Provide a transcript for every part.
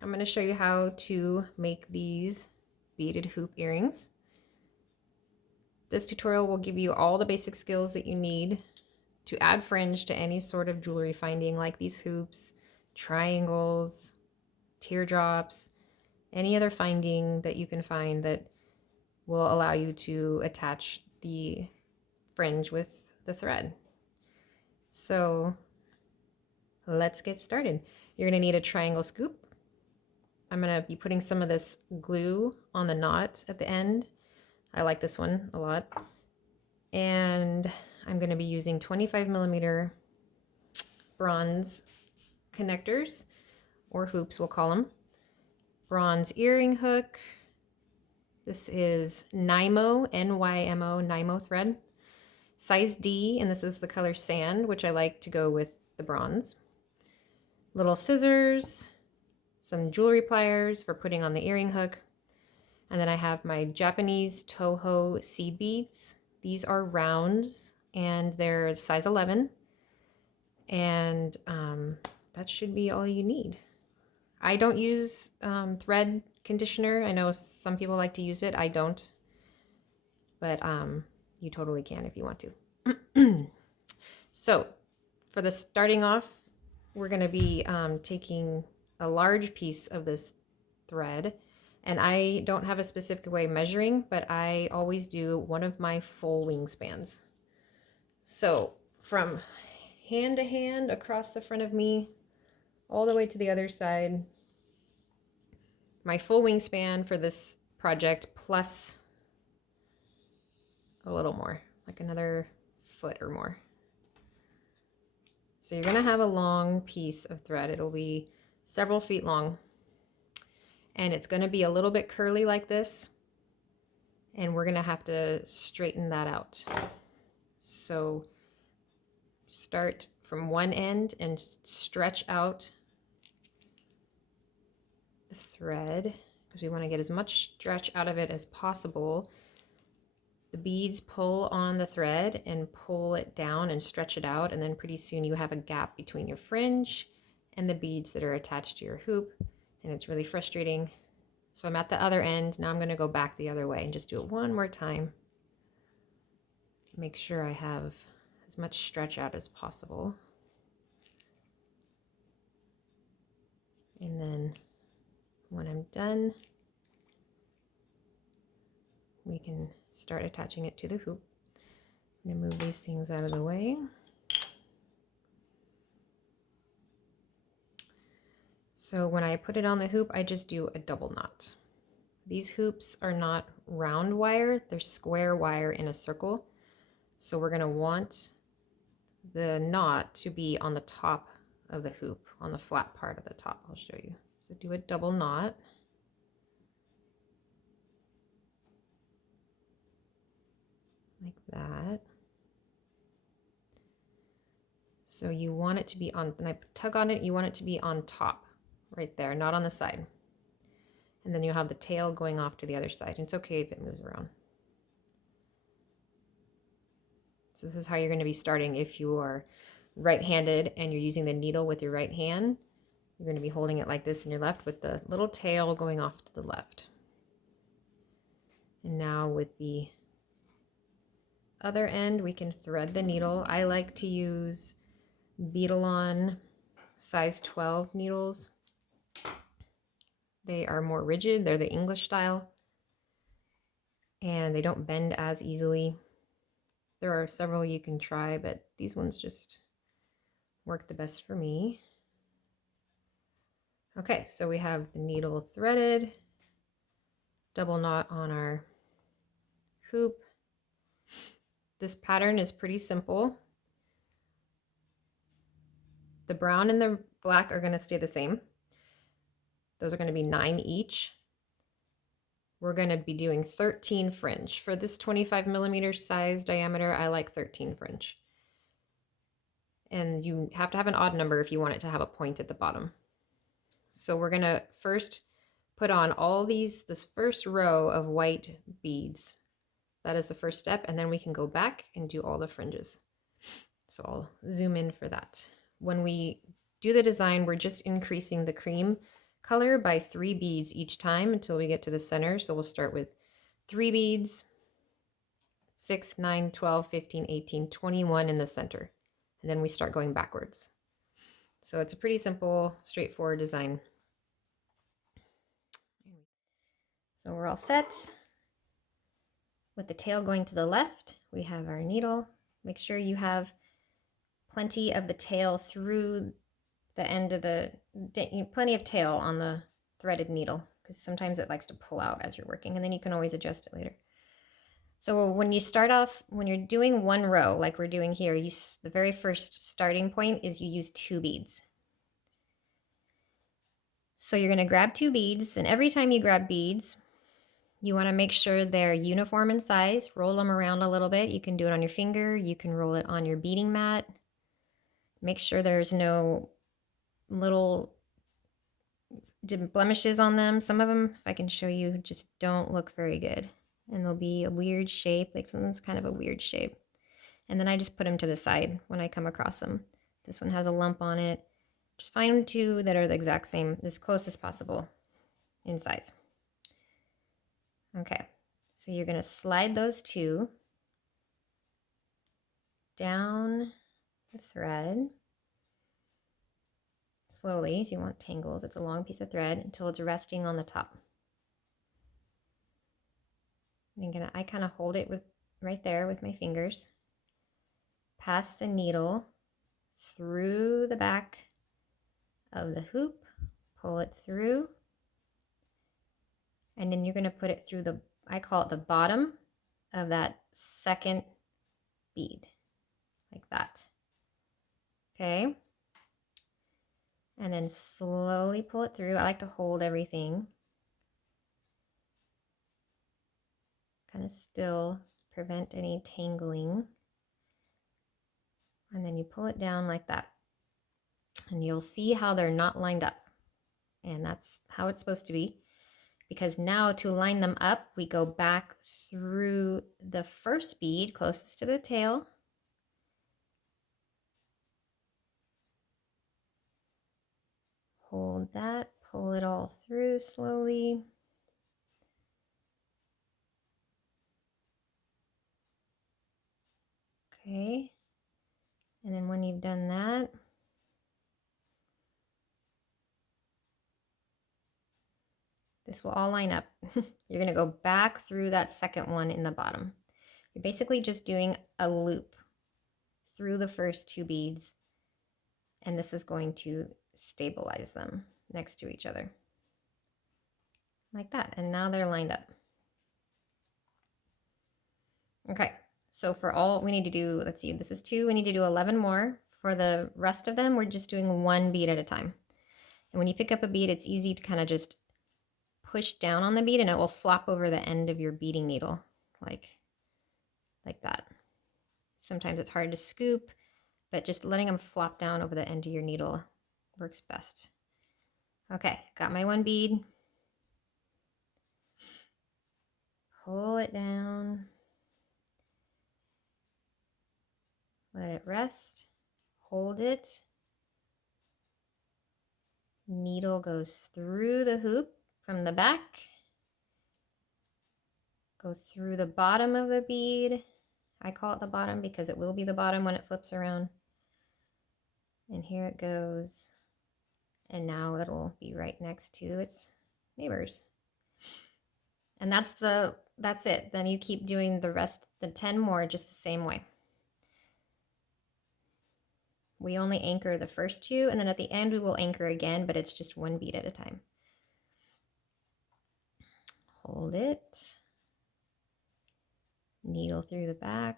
I'm going to show you how to make these beaded hoop earrings. This tutorial will give you all the basic skills that you need to add fringe to any sort of jewelry finding, like these hoops, triangles, teardrops, any other finding that you can find that will allow you to attach the fringe with the thread. So let's get started. You're going to need a triangle scoop. I'm going to be putting some of this glue on the knot at the end. I like this one a lot. And I'm going to be using 25mm bronze connectors, or hoops we'll call them. Bronze earring hook. This is Nymo, N-Y-M-O, Nymo thread. Size D, and this is the color sand, which I like to go with the bronze. Little scissors, some jewelry pliers for putting on the earring hook. And then I have my Japanese Toho seed beads. These are rounds and they're size 11. And that should be all you need. I don't use thread conditioner. I know some people like to use it. I don't. But you totally can if you want to. So for the starting off, we're going to be taking a large piece of this thread, and I don't have a specific way of measuring, but I always do one of my full wingspans. So from hand to hand across the front of me, all the way to the other side, my full wingspan for this project, plus a little more, like another foot or more. So you're going to have a long piece of thread. It'll be several feet long. And it's going to be a little bit curly like this. And we're going to have to straighten that out. So start from one end and stretch out the thread, because we want to get as much stretch out of it as possible. The beads pull on the thread and pull it down and stretch it out, and then pretty soon you have a gap between your fringe and the beads that are attached to your hoop, and it's really frustrating. So I'm at the other end. Now I'm going to go back the other way and just do it one more time. Make sure I have as much stretch out as possible. And then when I'm done, we can start attaching it to the hoop. I'm going to move these things out of the way. So when I put it on the hoop, I just do a double knot. These hoops are not round wire, they're square wire in a circle. So we're going to want the knot to be on the top of the hoop, on the flat part of the top. I'll show you. So do a double knot. Like that. So you want it to be on, when I tug on it, you want it to be on top, right there, not on the side. And then you'll have the tail going off to the other side. It's okay if it moves around. So this is how you're going to be starting if you are right-handed and you're using the needle with your right hand. You're going to be holding it like this in your left with the little tail going off to the left. And now with the other end, we can thread the needle. I like to use Beadalon size 12 needles. They are more rigid. They're the English style. And they don't bend as easily. There are several you can try, but these ones just work the best for me. Okay, so we have the needle threaded, double knot on our hoop. This pattern is pretty simple. The brown and the black are going to stay the same. Those are going to be 9 each. We're going to be doing 13 fringe. For this 25mm size diameter, I like 13 fringe. And you have to have an odd number if you want it to have a point at the bottom. So we're going to first put on all this first row of white beads. That is the first step, and then we can go back and do all the fringes. So I'll zoom in for that. When we do the design, we're just increasing the cream color by 3 beads each time until we get to the center. So we'll start with 3 beads, 6, 9, 12, 15, 18, 21 in the center. And then we start going backwards. So it's a pretty simple, straightforward design. So we're all set. With the tail going to the left, we have our needle. Make sure you have plenty of the tail through the end of the, plenty of tail on the threaded needle, because sometimes it likes to pull out as you're working, and then you can always adjust it later. So when you start off, when you're doing one row, like we're doing here, the very first starting point is you use 2 beads. So you're going to grab 2 beads, and every time you grab beads, you want to make sure they're uniform in size. Roll them around a little bit. You can do it on your finger. You can roll it on your beading mat. Make sure there's no little blemishes on them. Some of them, if I can show you, just don't look very good. And they'll be a weird shape. Like this one's kind of a weird shape. And then I just put them to the side when I come across them. This one has a lump on it. Just find 2 that are the exact same, as close as possible in size. Okay, so you're going to slide those 2 down the thread slowly, so you want tangles. It's a long piece of thread until it's resting on the top. I kind of hold it with right there with my fingers. Pass the needle through the back of the hoop, pull it through, and then you're going to put it through the, I call it the bottom of that second bead, like that. Okay. And then slowly pull it through. I like to hold everything kind of still, prevent any tangling. And then you pull it down like that. And you'll see how they're not lined up. And that's how it's supposed to be. Because now to line them up, we go back through the first bead closest to the tail. Hold that, pull it all through slowly. Okay. And then when you've done that, this will all line up. You're going to go back through that second one in the bottom. You're basically just doing a loop through the first 2 beads, and this is going to stabilize them next to each other like that. And now they're lined up. Okay, so for all we need to do, let's see, this is 2, we need to do 11 more. For the rest of them, we're just doing 1 bead at a time. And when you pick up a bead, it's easy to kind of just push down on the bead and it will flop over the end of your beading needle, like that. Sometimes it's hard to scoop, but just letting them flop down over the end of your needle works best. Okay, got my 1 bead. Pull it down. Let it rest. Hold it. Needle goes through the hoop from the back. Go through the bottom of the bead. I call it the bottom because it will be the bottom when it flips around. And here it goes. And now it'll be right next to its neighbors. And that's it. Then you keep doing the rest, the 10 more, just the same way. We only anchor the first 2, and then at the end we will anchor again, but it's just 1 bead at a time. Hold it. Needle through the back.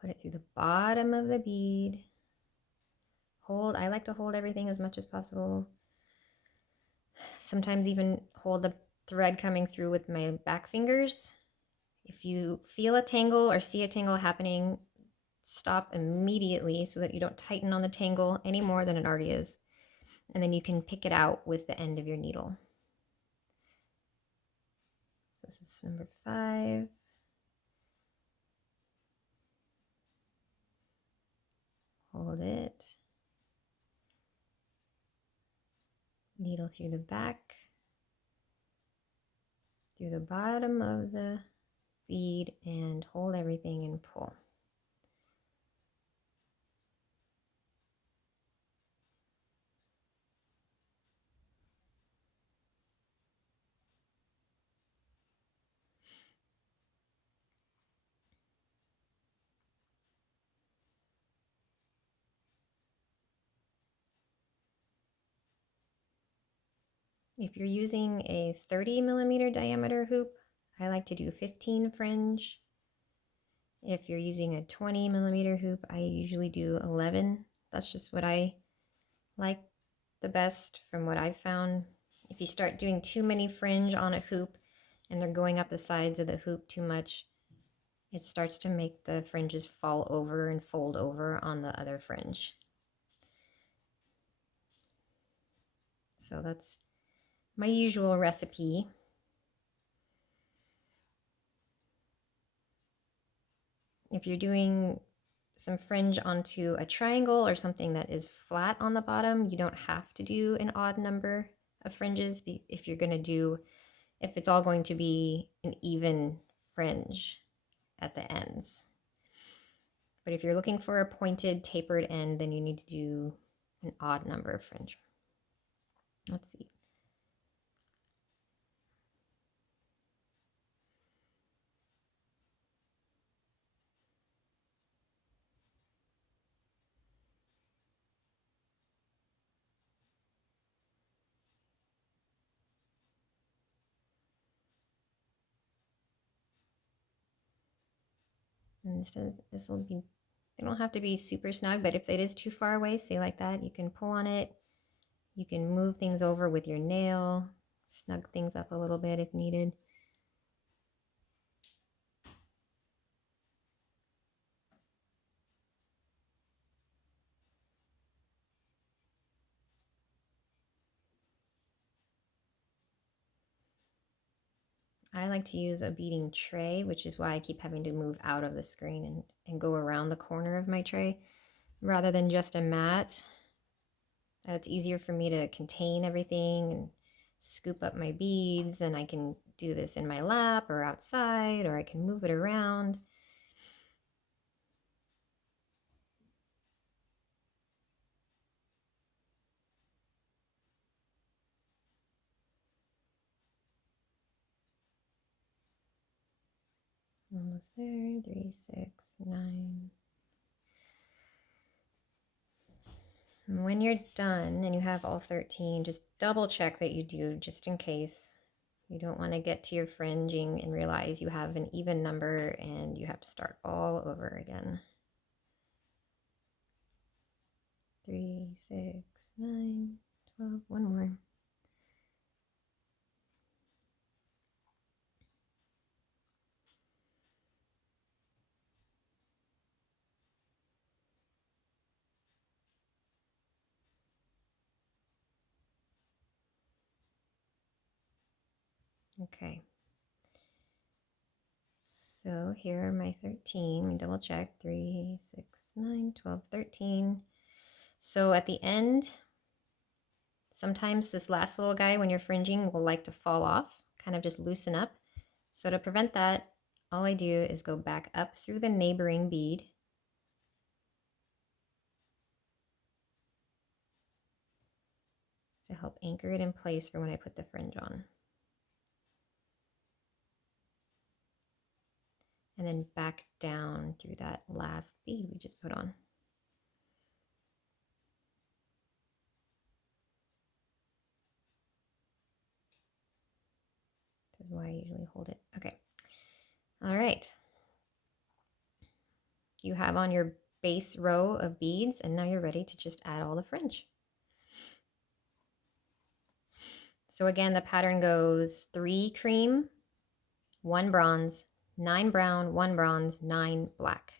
Put it through the bottom of the bead. Hold, I like to hold everything as much as possible. Sometimes even hold the thread coming through with my back fingers. If you feel a tangle or see a tangle happening, stop immediately so that you don't tighten on the tangle any more than it already is. And then you can pick it out with the end of your needle. So this is number 5. Hold it. Needle through the back, through the bottom of the bead, and hold everything and pull. If you're using a 30mm diameter hoop, I like to do 15 fringe. If you're using a 20mm hoop, I usually do 11. That's just what I like the best from what I've found. If you start doing too many fringe on a hoop and they're going up the sides of the hoop too much, it starts to make the fringes fall over and fold over on the other fringe. So that's my usual recipe. If you're doing some fringe onto a triangle or something that is flat on the bottom, you don't have to do an odd number of fringes if you're going to do, if it's all going to be an even fringe at the ends. But if you're looking for a pointed tapered end, then you need to do an odd number of fringe. Let's see. And this will be, they don't have to be super snug, but if it is too far away, say like that, you can pull on it. You can move things over with your nail, snug things up a little bit if needed. I like to use a beading tray, which is why I keep having to move out of the screen and go around the corner of my tray rather than just a mat. It's easier for me to contain everything and scoop up my beads, and I can do this in my lap or outside, or I can move it around. Almost there. 3, 6, 9. And when you're done and you have all 13, just double check that you do, just in case. You don't want to get to your fringing and realize you have an even number and you have to start all over again. 3, 6, 9, 12. One more. Okay. So here are my 13. Let me double check. 3, 6, 9, 12, 13. So at the end, sometimes this last little guy, when you're fringing, will like to fall off, kind of just loosen up. So to prevent that, all I do is go back up through the neighboring bead to help anchor it in place for when I put the fringe on. And then back down through that last bead we just put on. This is why I usually hold it. Okay. All right. You have on your base row of beads, and now you're ready to just add all the fringe. So again, the pattern goes 3 cream, 1 bronze, 9 brown, 1 bronze, 9 black.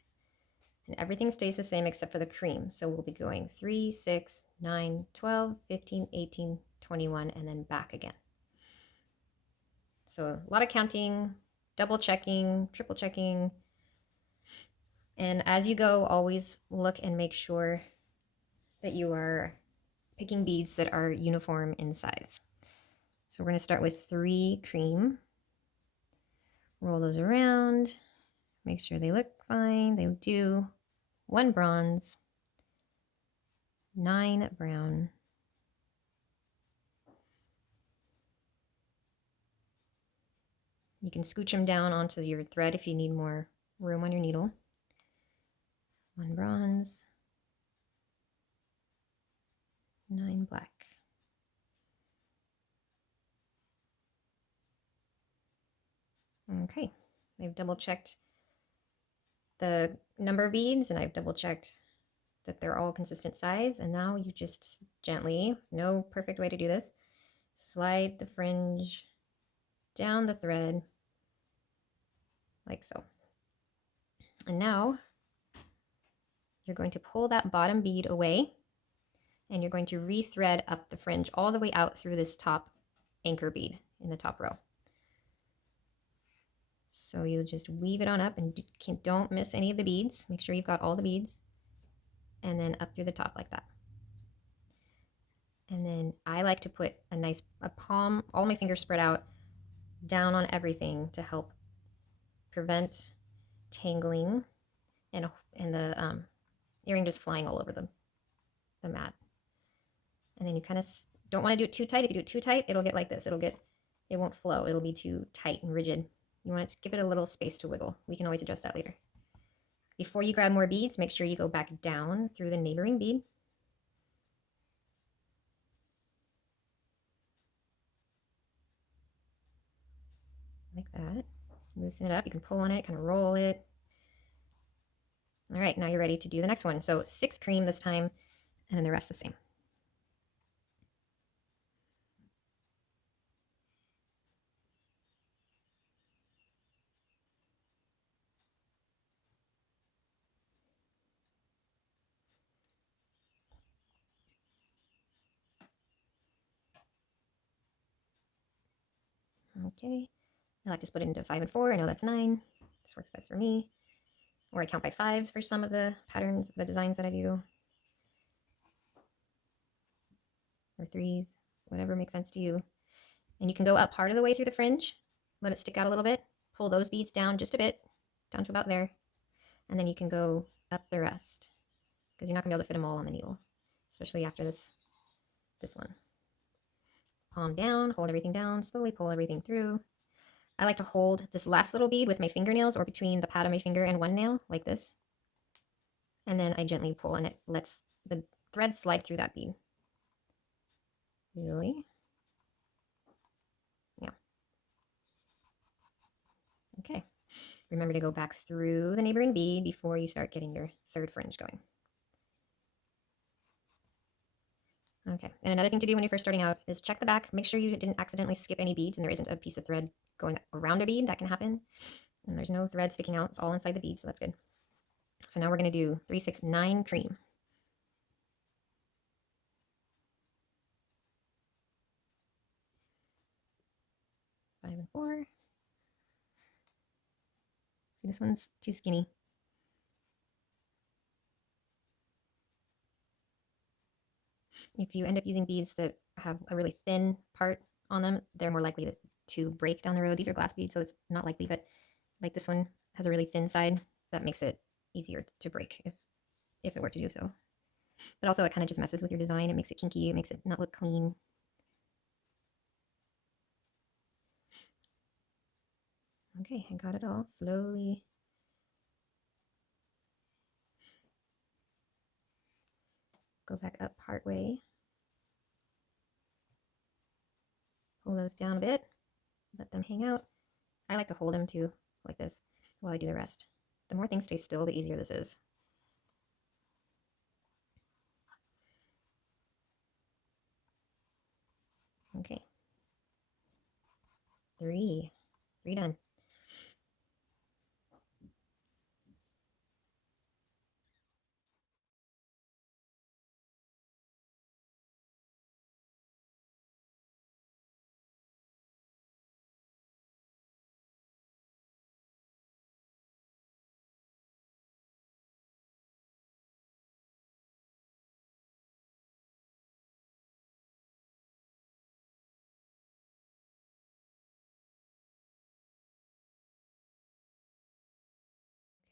And everything stays the same except for the cream. So we'll be going 3, 6, 9, 12, 15, 18, 21, and then back again. So a lot of counting, double checking, triple checking. And as you go, always look and make sure that you are picking beads that are uniform in size. So we're going to start with 3 cream. Roll those around. Make sure they look fine. They do. 1 bronze. 9 brown. You can scooch them down onto your thread if you need more room on your needle. 1 bronze. 9 black. Okay, I've double checked the number of beads and I've double checked that they're all consistent size, and now you just gently, no perfect way to do this, slide the fringe down the thread like so. And now you're going to pull that bottom bead away and you're going to rethread up the fringe all the way out through this top anchor bead in the top row. So you just weave it on up and don't miss any of the beads. Make sure you've got all the beads, and then up through the top like that. And then I like to put a palm, all my fingers spread out, down on everything to help prevent tangling and the earring just flying all over the mat. And then you kind of don't want to do it too tight. If you do it too tight, it'll get like this. It won't flow. It'll be too tight and rigid. You want to give it a little space to wiggle. We can always adjust that later. Before you grab more beads, make sure you go back down through the neighboring bead. Like that. Loosen it up. You can pull on it, kind of roll it. All right, now you're ready to do the next one. So 6 cream this time, and then the rest the same. Okay, I like to split it into 5 and 4. I know that's 9. This works best for me. Or I count by 5s for some of the patterns, the designs that I do. Or 3s, whatever makes sense to you. And you can go up part of the way through the fringe, let it stick out a little bit, pull those beads down just a bit, down to about there, and then you can go up the rest, because you're not gonna be able to fit them all on the needle, especially after this one. Palm down, hold everything down, slowly pull everything through. I like to hold this last little bead with my fingernails or between the pad of my finger and one nail, like this. And then I gently pull and it lets the thread slide through that bead. Really? Yeah. Okay. Remember to go back through the neighboring bead before you start getting your 3rd fringe going. Okay, and another thing to do when you're first starting out is check the back. Make sure you didn't accidentally skip any beads and there isn't a piece of thread going around a bead. That can happen. And there's no thread sticking out. It's all inside the bead, so that's good. So now we're going to do 3, 6, 9 cream. Five and 4. See, this one's too skinny. If you end up using beads that have a really thin part on them, they're more likely to break down the road. These are glass beads, so it's not likely, but like this one has a really thin side, that makes it easier to break if it were to do so. But also it kind of just messes with your design. It makes it kinky. It makes it not look clean. Okay, I got it all. Slowly go back up part way. Pull those down a bit. Let them hang out. I like to hold them too, like this, while I do the rest. The more things stay still, the easier this is. Okay. 3 done.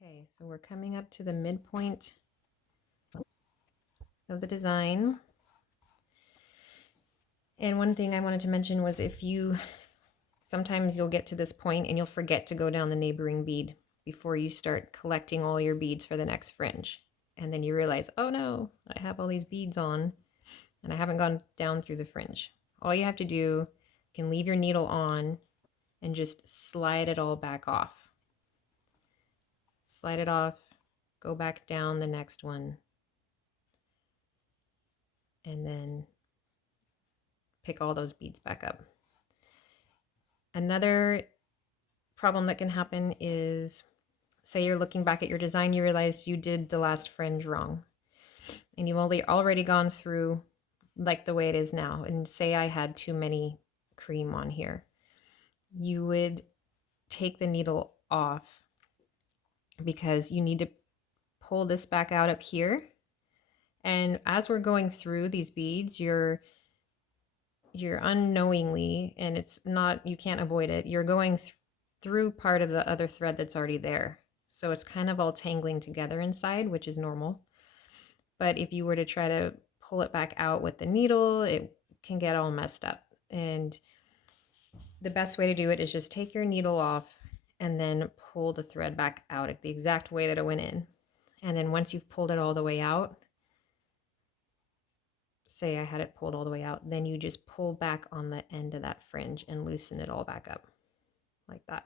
Okay, so we're coming up to the midpoint of the design. And one thing I wanted to mention was sometimes you'll get to this point and you'll forget to go down the neighboring bead before you start collecting all your beads for the next fringe. And then you realize, oh no, I have all these beads on and I haven't gone down through the fringe. All you have to do, you can leave your needle on and just slide it all back off. Slide it off, go back down the next one, and then pick all those beads back up. Another problem that can happen is, say you're looking back at your design, you realize you did the last fringe wrong and you've already gone through like the way it is now, and say I had too many cream on here, you would take the needle off because you need to pull this back out up here. And as we're going through these beads, you're unknowingly, and it's not, you can't avoid it, you're going through part of the other thread that's already there. So it's kind of all tangling together inside, which is normal. But if you were to try to pull it back out with the needle, it can get all messed up. And the best way to do it is just take your needle off and then pull the thread back out the exact way that it went in. And then once you've pulled it all the way out, say I had it pulled all the way out, then you just pull back on the end of that fringe and loosen it all back up like that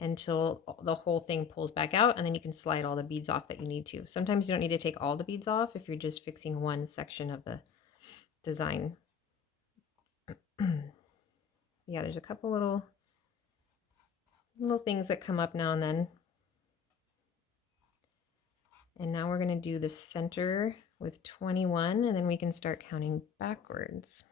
until the whole thing pulls back out, and then you can slide all the beads off that you need to. Sometimes you don't need to take all the beads off if you're just fixing one section of the design. Yeah, there's a couple little things that come up now and then. And now we're going to do the center with 21, and then we can start counting backwards.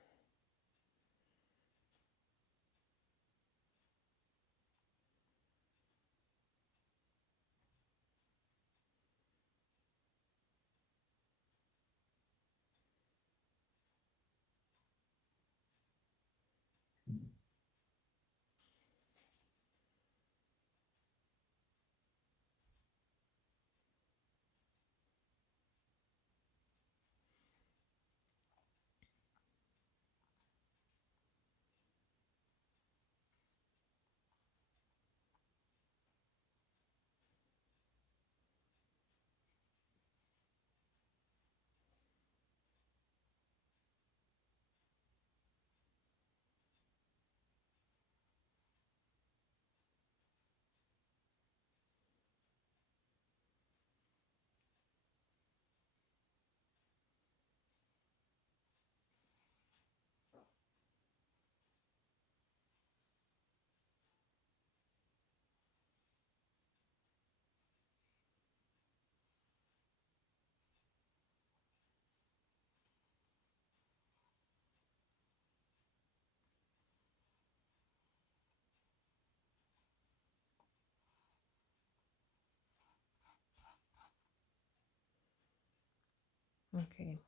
Okay,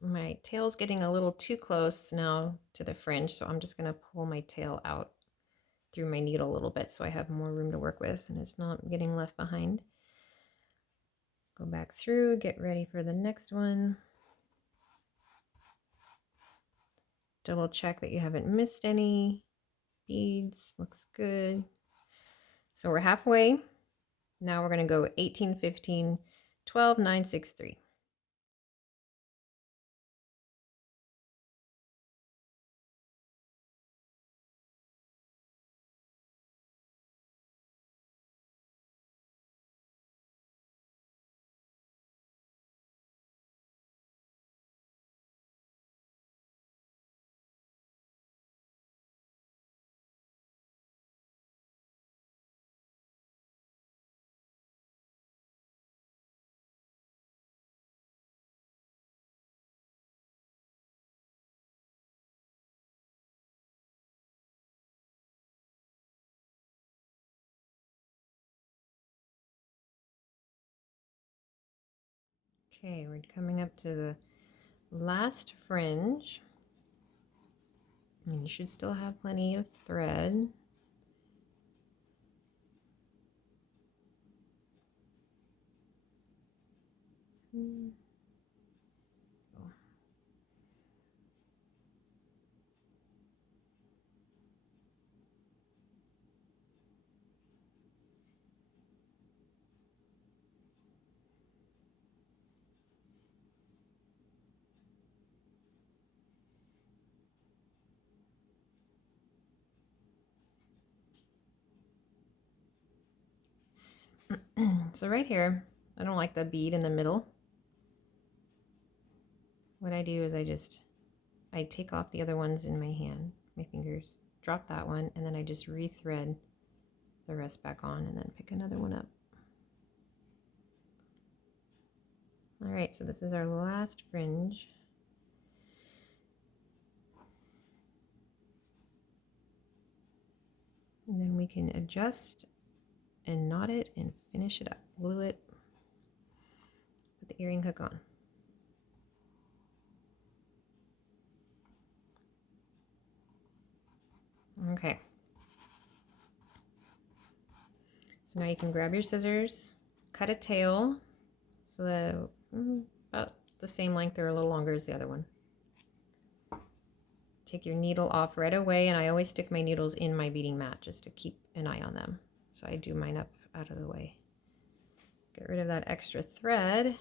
my tail's getting a little too close now to the fringe, so I'm just going to pull my tail out through my needle a little bit so I have more room to work with and it's not getting left behind. Go back through, get ready for the next one. Double check that you haven't missed any beads. Looks good. So we're halfway. Now we're going to go 18, 15, 12, 9, 6, 3. Okay, we're coming up to the last fringe. And you should still have plenty of thread. So right here, I don't like the bead in the middle. What I do is I take off the other ones in my hand, my fingers, drop that one, and then I just rethread the rest back on and then pick another one up. All right, so this is our last fringe. And then we can adjust and knot it and finish it up. Glue it, put the earring hook on. Okay. So now you can grab your scissors, cut a tail so that about the same length or a little longer as the other one. Take your needle off right away, and I always stick my needles in my beading mat just to keep an eye on them. So I do mine up out of the way. Get rid of that extra thread.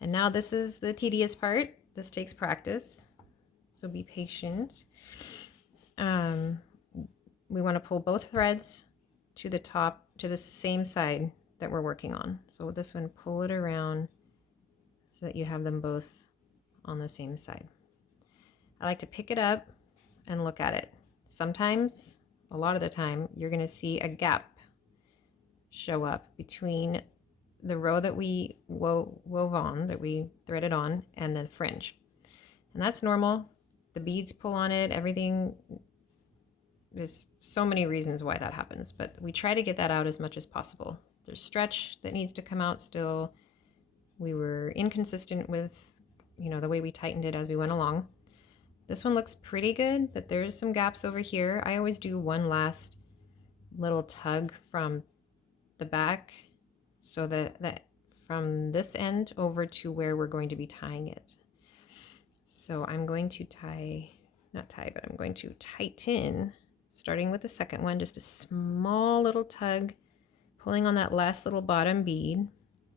And now this is the tedious part. This takes practice, so be patient. We want to pull both threads to the top, to the same side that we're working on. So with this one, pull it around so that you have them both on the same side. I like to pick it up and look at it. Sometimes, a lot of the time, you're going to see a gap show up between the row that we wove on, that we threaded on, and the fringe. And that's normal. The beads pull on it, everything. There's so many reasons why that happens, but we try to get that out as much as possible. There's stretch that needs to come out still. We were inconsistent with, the way we tightened it as we went along. This one looks pretty good, but there's some gaps over here. I always do one last little tug from the back so that from this end over to where we're going to be tying it. So I'm going to I'm going to tighten, starting with the second one, just a small little tug, pulling on that last little bottom bead.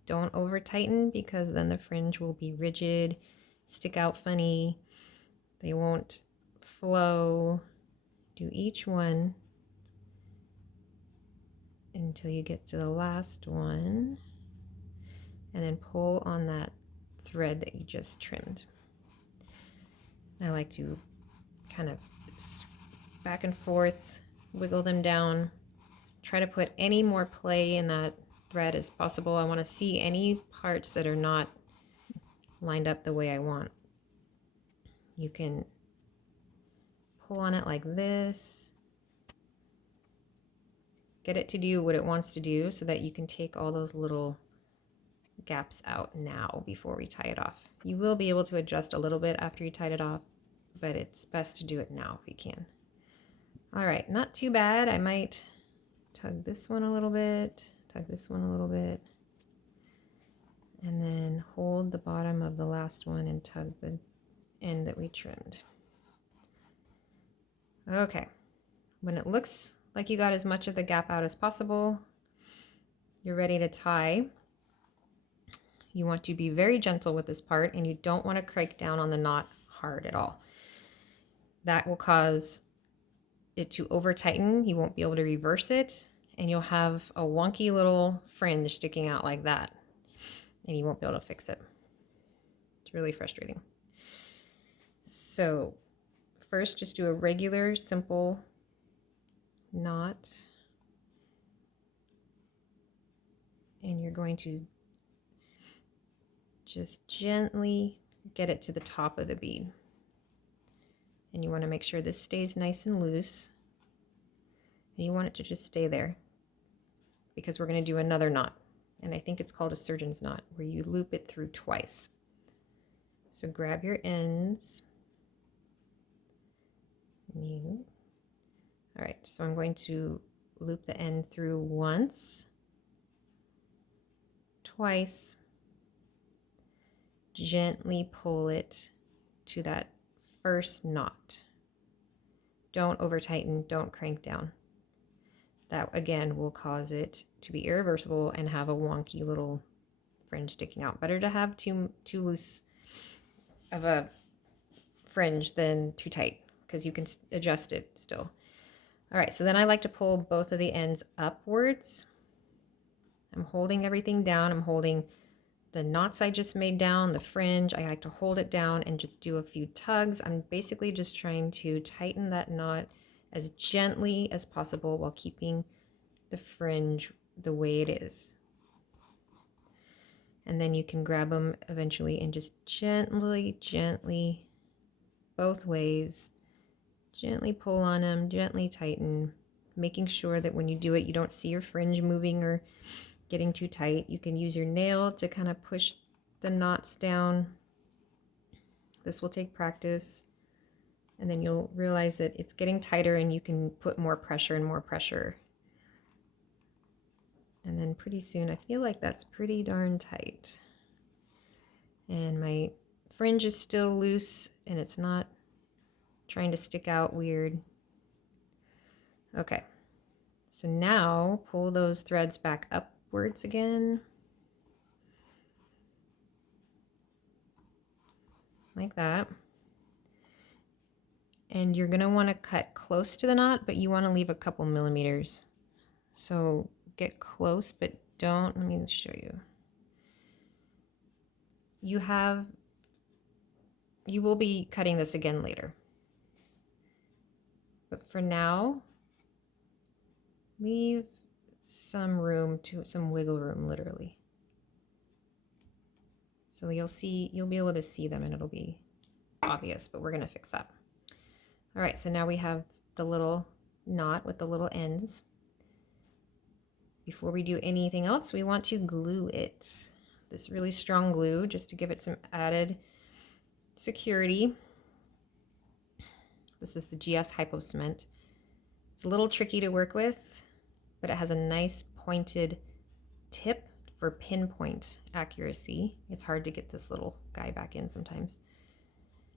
Don't over tighten because then the fringe will be rigid, stick out funny. They won't flow. Do each one until you get to the last one, and then pull on that thread that you just trimmed. I like to kind of back and forth, wiggle them down, try to put any more play in that thread as possible. I want to see any parts that are not lined up the way I want. You can pull on it like this, get it to do what it wants to do so that you can take all those little gaps out now before we tie it off. You will be able to adjust a little bit after you tied it off, but it's best to do it now if you can. All right, not too bad. I might tug this one a little bit, tug this one a little bit, and then hold the bottom of the last one and tug the end that we trimmed. Okay, when it looks like you got as much of the gap out as possible, you're ready to tie. You want to be very gentle with this part, and you don't want to crank down on the knot hard at all. That will cause it to over tighten. You won't be able to reverse it, and you'll have a wonky little fringe sticking out like that, and you won't be able to fix it. It's really frustrating. So first, just do a regular, simple knot, and you're going to just gently get it to the top of the bead. And you want to make sure this stays nice and loose. And you want it to just stay there because we're going to do another knot. And I think it's called a surgeon's knot, where you loop it through twice. So grab your ends. All right, so I'm going to loop the end through once, twice, gently pull it to that first knot. Don't over tighten, don't crank down. That again will cause it to be irreversible and have a wonky little fringe sticking out. Better to have too loose of a fringe than too tight, because you can adjust it still. All right, so then I like to pull both of the ends upwards. I'm holding everything down. I'm holding the knots I just made down, the fringe. I like to hold it down and just do a few tugs. I'm basically just trying to tighten that knot as gently as possible while keeping the fringe the way it is. And then you can grab them eventually and just gently, both ways, gently pull on them, gently tighten, making sure that when you do it, you don't see your fringe moving or getting too tight. You can use your nail to kind of push the knots down. This will take practice, and then you'll realize that it's getting tighter and you can put more pressure and more pressure. And then pretty soon, I feel like that's pretty darn tight. And my fringe is still loose and it's not trying to stick out weird. Okay, so now pull those threads back upwards again. Like that. And you're gonna wanna cut close to the knot, but you wanna leave a couple millimeters. So get close, but don't, let me show you. You will be cutting this again later. But for now, leave some room, some wiggle room, literally. So you'll be able to see them and it'll be obvious, but we're gonna fix that. All right, so now we have the little knot with the little ends. Before we do anything else, we want to glue it. This really strong glue, just to give it some added security. This is the GS Hypo Cement. It's a little tricky to work with, but it has a nice pointed tip for pinpoint accuracy. It's hard to get this little guy back in sometimes.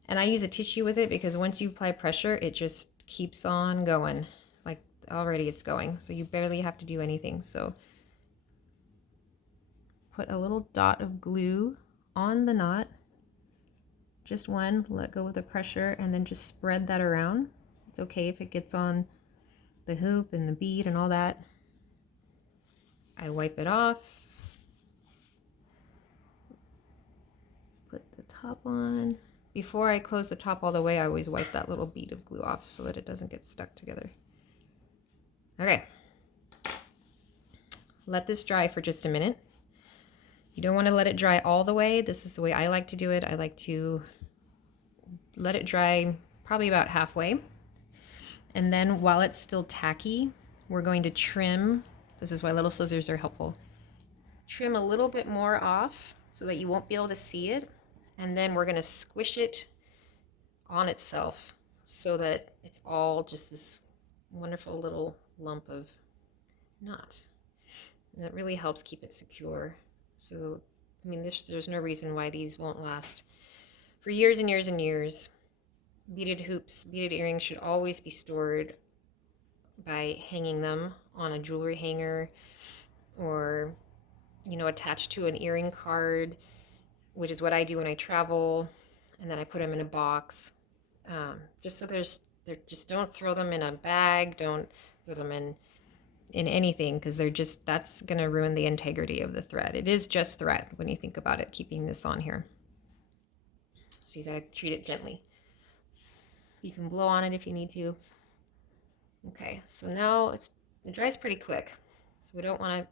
And I use a tissue with it because once you apply pressure, it just keeps on going. Like already it's going, so you barely have to do anything. So put a little dot of glue on the knot, just one, let go of the pressure, and then just spread that around. It's okay if it gets on the hoop and the bead and all that. I wipe it off, put the top on. Before I close the top all the way, I always wipe that little bead of glue off so that it doesn't get stuck together. Okay, let this dry for just a minute. You don't want to let it dry all the way. This is the way I like to do it. I like to let it dry probably about halfway. And then while it's still tacky, we're going to trim. This is why little scissors are helpful. Trim a little bit more off so that you won't be able to see it. And then we're going to squish it on itself so that it's all just this wonderful little lump of knot. And it really helps keep it secure. So, I mean, there's no reason why these won't last for years and years and years. Beaded hoops, beaded earrings should always be stored by hanging them on a jewelry hanger or, you know, attached to an earring card, which is what I do when I travel. And then I put them in a box. Just so just don't throw them in a bag. Don't throw them in anything, because that's going to ruin the integrity of the thread. It is just thread when you think about it, keeping this on here. So you got to treat it gently. You can blow on it if you need to. Okay, so now it dries pretty quick, so we don't want it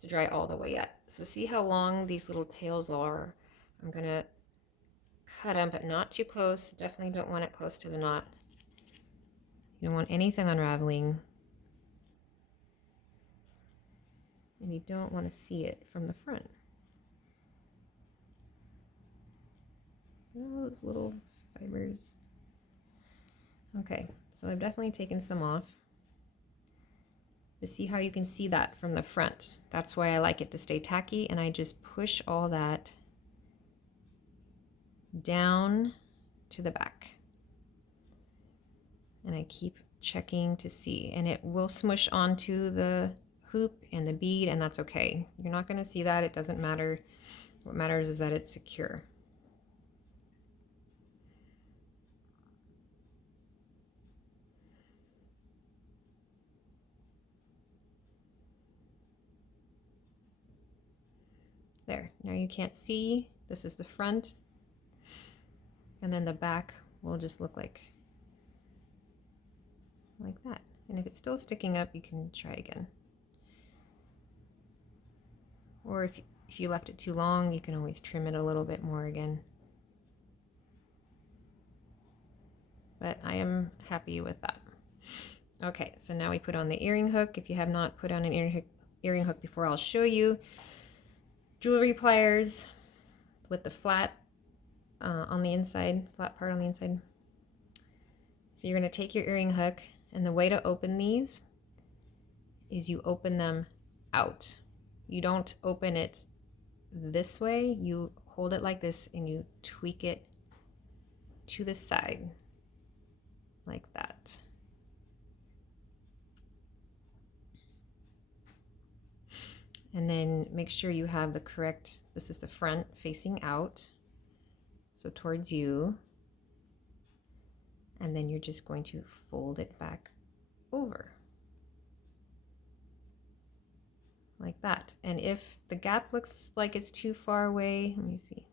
to dry all the way yet. So see how long these little tails are. I'm gonna cut them, but not too close. Definitely don't want it close to the knot. You don't want anything unraveling. And you don't want to see it from the front. Oh, those little fibers. Okay, so I've definitely taken some off. To see how you can see that from the front. That's why I like it to stay tacky, and I just push all that down to the back. And I keep checking to see, and it will smush onto the hoop and the bead, and that's okay. You're not going to see that. It doesn't matter. What matters is that it's secure. There. Now you can't see. This is the front, and then the back will just look like that. And if it's still sticking up, you can try again. Or if you left it too long, you can always trim it a little bit more again. But I am happy with that. Okay, so now we put on the earring hook. If you have not put on an earring hook before, I'll show you. Jewelry pliers with the flat on the inside, flat part on the inside. So you're going to take your earring hook, and the way to open these is you open them out. You don't open it this way. You hold it like this and you tweak it to the side like that. And then make sure you have the correct, this is the front facing out, so towards you. And then you're just going to fold it back over like that. And if the gap looks like it's too far away, let me see.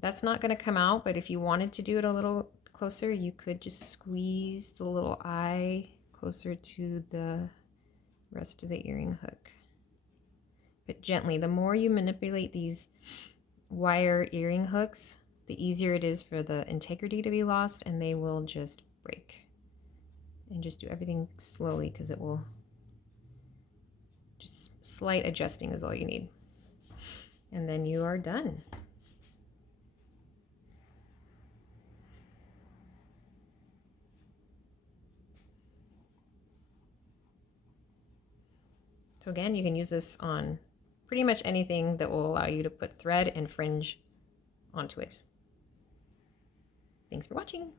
That's not going to come out, but if you wanted to do it a little closer, you could just squeeze the little eye closer to the rest of the earring hook. But gently, the more you manipulate these wire earring hooks, the easier it is for the integrity to be lost, and they will just break. And just do everything slowly, because it will just slight adjusting is all you need. And then you are done. So again, you can use this on pretty much anything that will allow you to put thread and fringe onto it. Thanks for watching.